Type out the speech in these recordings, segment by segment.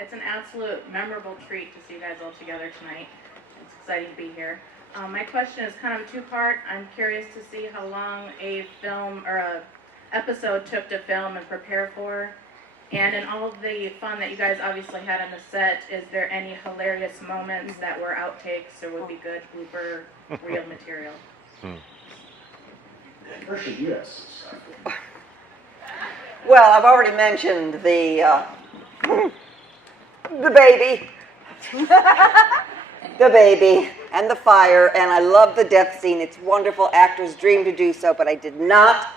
It's an absolute memorable treat to see you guys all together tonight. It's exciting to be here. My question is kind of a two-part. I'm curious to see how long a film or a episode took to film and prepare for. And in all of the fun that you guys obviously had on the set, is there any hilarious moments that were outtakes or would be good blooper reel material? Hershey, yes. Well, I've already mentioned the baby. The baby and the fire, and I love the death scene. It's wonderful. Actors dream to do so, but I did not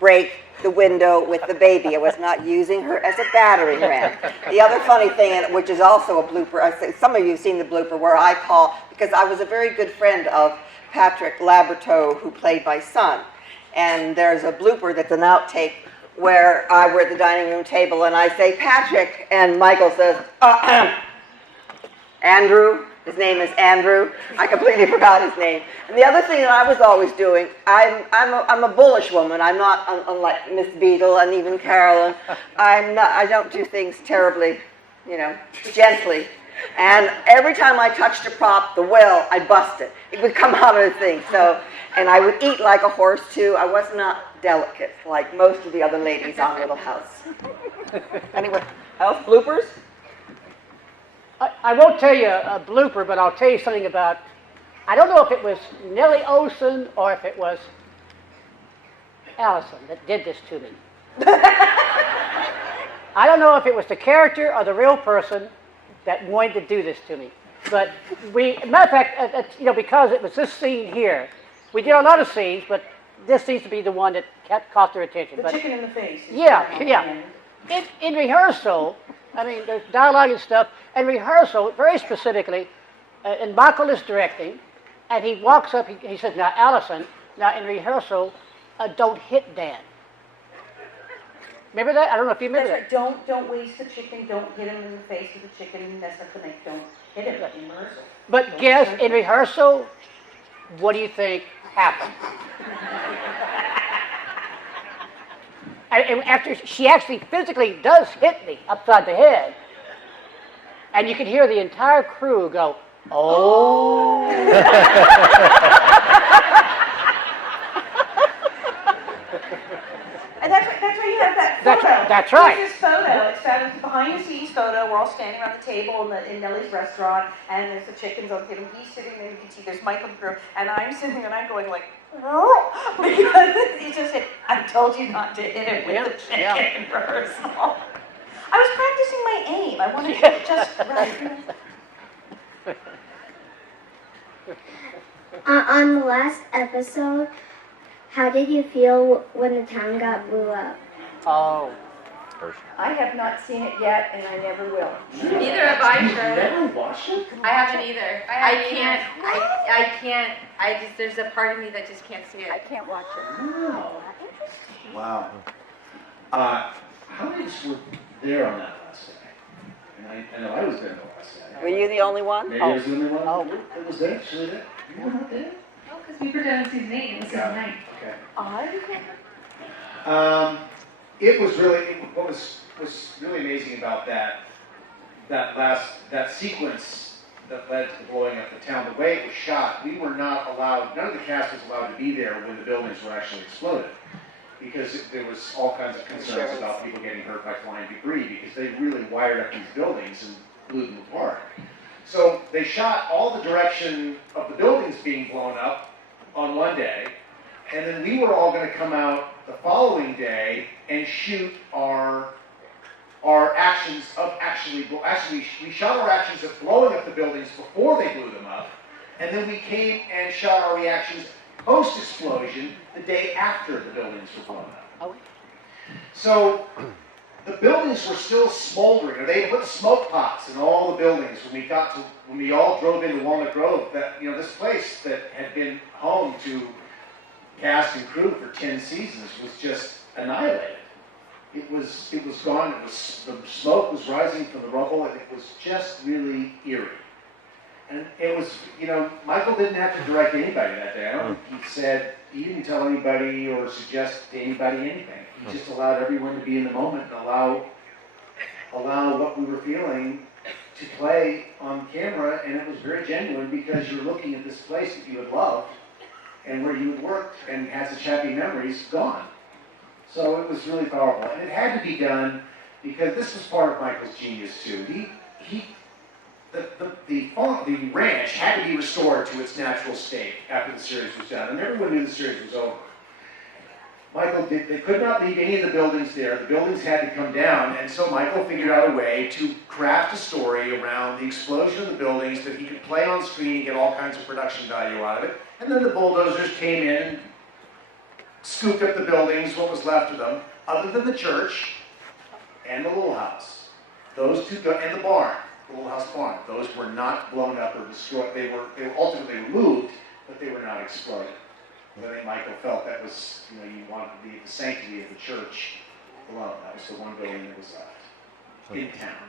break the window with the baby. I was not using her as a battering ram. The other funny thing, which is also a blooper, some of you have seen the blooper where I call, because I was a very good friend of Patrick Laberteau, who played my son. And there's a blooper that's an outtake where we're at the dining room table and I say, Patrick, and Michael says, Andrew. His name is Andrew. I completely forgot his name. And the other thing that I was always doing, I'm a bullish woman. I'm not unlike Miss Beadle and even Carolyn. I don't do things terribly, gently. And every time I touched a prop, the well, I bust it. It would come out of the thing. So, and I would eat like a horse too. I was not delicate like most of the other ladies on Little House. Anyway, else bloopers? I won't tell you a blooper, but I'll tell you something about, I don't know if it was Nellie Olson or if it was Allison that did this to me. I don't know if it was the character or the real person that wanted to do this to me. But matter of fact, because it was this scene here, we did a lot of scenes, but this seems to be the one that caught their attention. The chicken in the face. Yeah. In rehearsal, there's dialogue and stuff, and rehearsal, very specifically, and Michael is directing, and he walks up, he says, now, Allison, now in rehearsal, don't hit Dan. Remember that? I don't know if you remember That's right. Don't waste the chicken. Don't hit him in the face with the chicken. That's not the make. Don't hit him in rehearsal. But guess, in rehearsal, what do you think happened? And after she actually physically does hit me upside the head, and you can hear the entire crew go, oh. And that's why you have that photo. That's right. There's this photo. It's a behind-the-scenes photo. We're all standing around the table in Nellie's restaurant, and there's the chickens on the table. He's sitting there. You can see there's Michael and crew, and I'm sitting there, and I'm going like, because he just said, I told you not to hit it with the chicken in rehearsal. I was practicing my aim. I wanted to get it just right. On the last episode, how did you feel when the town got blew up? Oh. I have not seen it yet, and I never will. Neither have I, You never watched it? I haven't either. I can't. There's a part of me that just can't see it. I can't watch it. Wow. How many of us were there on that last day? And I know I was there the last day. Were you the only one? Maybe I was the only one Oh. that was there? She was there? You were not there? Oh, because we were down Sue's name this night. Okay. It was really, what was really amazing about that sequence that led to the blowing up the town, the way it was shot, we were not allowed, none of the cast was allowed to be there when the buildings were actually exploded. Because there was all kinds of concerns about people getting hurt by flying debris, because they really wired up these buildings and blew them apart. So they shot all the direction of the buildings being blown up on one day, and then we were all going to come out the following day and shoot our actions of we shot our actions of blowing up the buildings before they blew them up, and then we came and shot our reactions post-explosion the day after the buildings were blown up. So the buildings were still smoldering, or they put smoke pots in all the buildings when we all drove into Walnut Grove. That this place that had been home to cast and crew for 10 seasons was just annihilated. It was gone. The smoke was rising from the rubble, and it was just really eerie. And it was, Michael didn't have to direct anybody that day. I don't think he didn't tell anybody or suggest to anybody anything. He just allowed everyone to be in the moment and allow what we were feeling to play on camera, and it was very genuine because you're looking at this place that you had loved and where you had worked and had such happy memories gone. So it was really powerful, and it had to be done because this was part of Michael's genius too. The ranch had to be restored to its natural state after the series was done, and everyone knew the series was over. Michael they could not leave any of the buildings there. The buildings had to come down, and so Michael figured out a way to craft a story around the explosion of the buildings that he could play on screen and get all kinds of production value out of it. And then the bulldozers came in and scooped up the buildings, what was left of them, other than the church and the little house. Those two, and the barn, the little house barn. Those were not blown up or destroyed. They were ultimately removed, but they were not exploded. I think Michael felt that was, you wanted to leave the sanctity of the church alone. That was the one building that was left in town.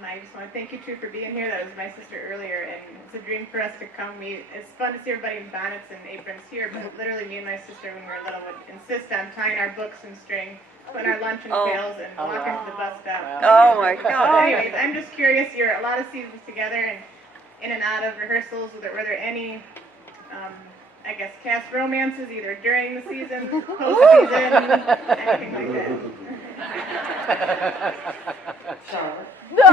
I just want to thank you two for being here. That was my sister earlier, and it's a dream for us to come meet. It's fun to see everybody in bonnets and aprons here, but literally me and my sister when we were little would insist on tying our books in string, putting our lunch in pails, and walking to the bus stop. Oh my So God. anyways, I'm just curious, you're a lot of seasons together and in and out of rehearsals. Were there any, I guess, cast romances either during the season, post-season, anything like that? Charlotte. We're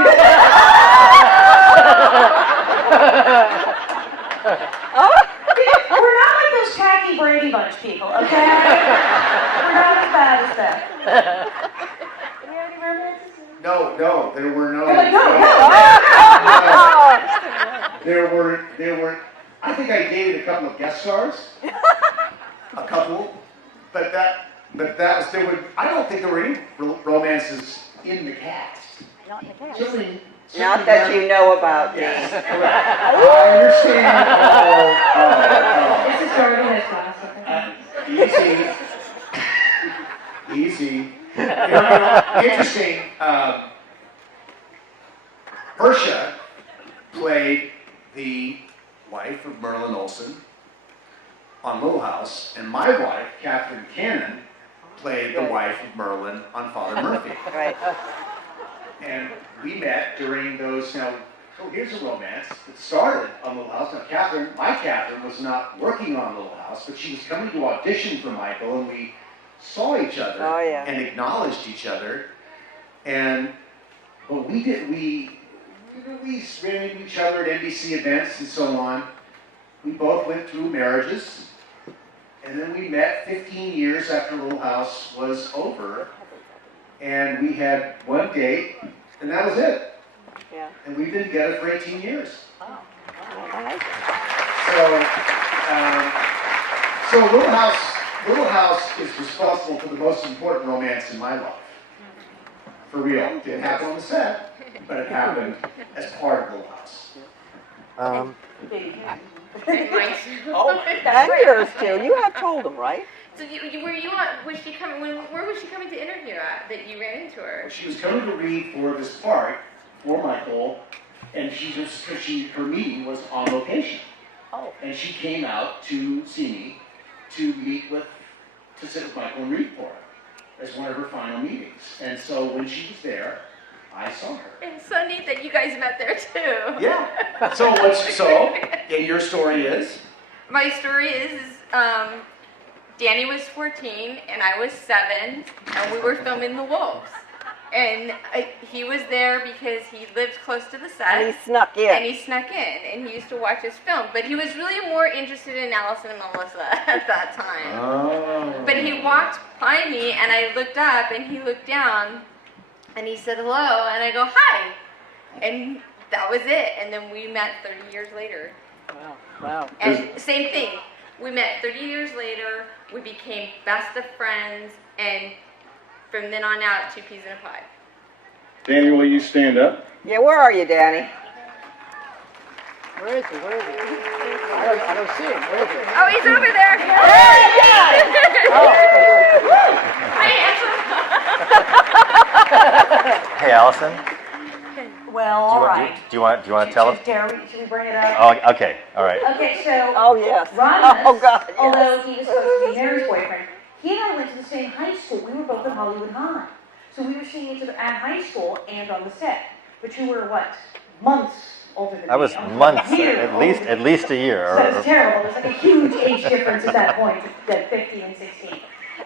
not like those tacky Brady Bunch people, okay? We're not as bad as them. Do we have any romances? No, there were no. You're like, no. There were. I think I dated a couple of guest stars. A couple, but that was there were. I don't think there were any romances in the cast. Not in the cast. Certainly Not that you know about. Yes, correct. I understand. This is Jordan his class. Easy. Interesting. Hersha played the wife of Merlin Olsen on Little House, and my wife, Catherine Cannon, played the wife of Merlin on Father Murphy. Right. And we met during those, now, so here's a romance that started on Little House. Now, my Catherine was not working on Little House, but she was coming to audition for Michael, and we saw each other and acknowledged each other. But we ran into each other at NBC events and so on. We both went through marriages, and then we met 15 years after Little House was over, and we had one date, and that was it. Yeah. And we've been together for 18 years. Oh, I like it. So Little House is responsible for the most important romance in my life. For real. It didn't happen on the set, but it happened as part of Little House. And yours too. You have told them, right? So was she coming, where was she coming to interview at that you ran into her? She was coming to read for this part for Michael, and her meeting was on location. Oh. And she came out to see me to sit with Michael and read for her as one of her final meetings. And so when she was there, I saw her. And so neat that you guys met there too. Yeah. And your story is? My story is Danny was 14 and I was 7, and we were filming The Wolves. And he was there because he lived close to the set. And he snuck in. And he used to watch us film. But he was really more interested in Allison and Melissa at that time. Oh. But he walked by me, and I looked up, and he looked down, and he said hello, and I go, hi. And that was it. And then we met 30 years later. Wow. And same thing. We met 30 years later. We became best of friends, and from then on out, 2 peas in a pod. Danny, will you stand up? Yeah, where are you, Danny? Where is he? I don't see him. Where is he? Oh, he's over there. Hi, Hey, Allison. Well, all right. Do you want to tell us? Should we bring it up? Oh, okay. All right. Okay, so Oh, yes. Ron, Oh, God, yes. although he was supposed to be Mary's boyfriend, He and I went to the same high school. We were both at Hollywood High. So we were seeing each other at high school and on the set. But you were what? Months older than me. I was months, at least a year. So that was terrible. There's like a huge age difference at that point, at 15 and 16.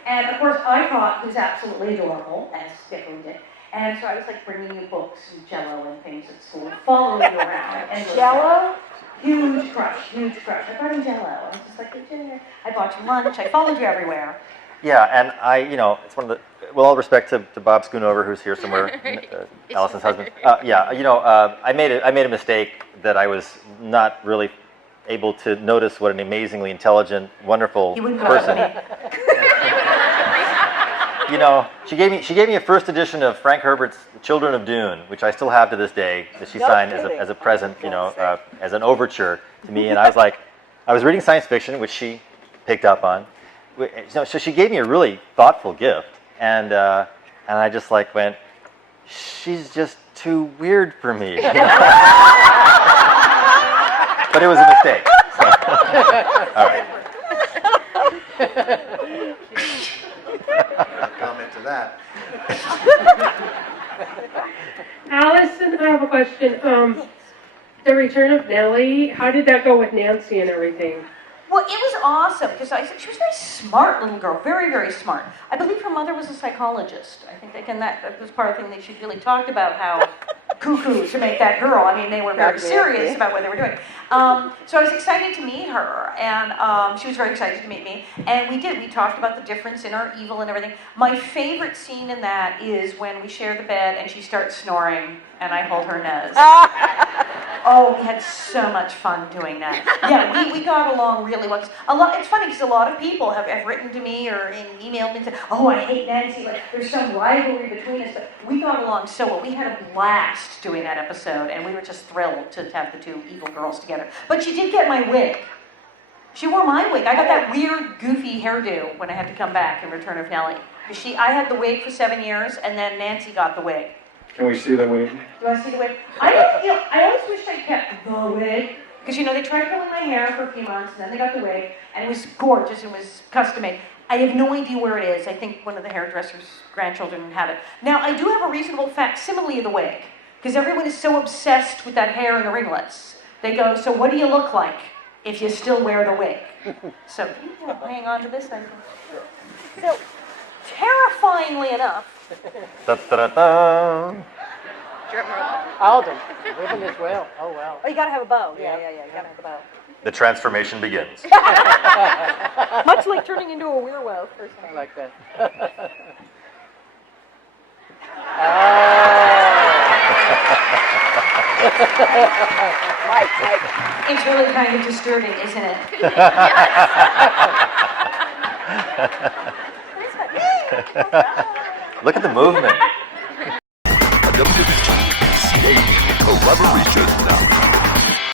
And of course, I thought he was absolutely adorable, as Stephanie did. And so I was like bringing you books and Jello and things at school, following you around. And Jello? Huge crush, huge crush. I brought him Jello. I was just like, I bought you lunch. I followed you everywhere. Yeah, and it's one of the, with all respect to Bob Schoonover, who's here somewhere, Allison's husband. I made a mistake that I was not really able to notice what an amazingly intelligent, wonderful person. She gave me a first edition of Frank Herbert's Children of Dune, which I still have to this day, that she signed as a present, as an overture to me. And I was reading science fiction, which she picked up on. So she gave me a really thoughtful gift, and I just went, she's just too weird for me. But it was a mistake. So. All right. Comment to that. Allison, I have a question. The return of Nellie, how did that go with Nancy and everything? Well, it was awesome because she was a very smart little girl, very, very smart. I believe her mother was a psychologist. I think again that was part of the thing that she really talked about, how cuckoo to make that girl. I mean, they were very serious about what they were doing. So I was excited to meet her, and she was very excited to meet me. And we did. We talked about the difference in our evil and everything. My favorite scene in that is when we share the bed and she starts snoring, and I hold her nose. Oh, we had so much fun doing that. Yeah, we got along really well. It's funny because a lot of people have written to me or emailed me and said, oh, I hate Nancy. Like, there's some rivalry between us. But we got along so well. We had a blast doing that episode, and we were just thrilled to have the two evil girls together. But she did get my wig. She wore my wig. I got that weird, goofy hairdo when I had to come back in Return of Nellie. I had the wig for 7 years, and then Nancy got the wig. Can we see the wig? Do you want to see the wig? I always wished I kept the wig. Because, they tried curling my hair for a few months, and then they got the wig, and it was gorgeous. It was custom made. I have no idea where it is. I think one of the hairdresser's grandchildren had it. Now, I do have a reasonable facsimile of the wig, because everyone is so obsessed with that hair and the ringlets. They go, so what do you look like if you still wear the wig? So, hang on to this then. So, terrifyingly enough, Da-da-da-da. Alden, ribbon as well. Oh, wow. oh, you gotta have a bow. Yeah, you gotta have a bow. The transformation begins. Much like turning into a werewolf or something. I like that. It's really kind of disturbing, isn't it? Look at the movement.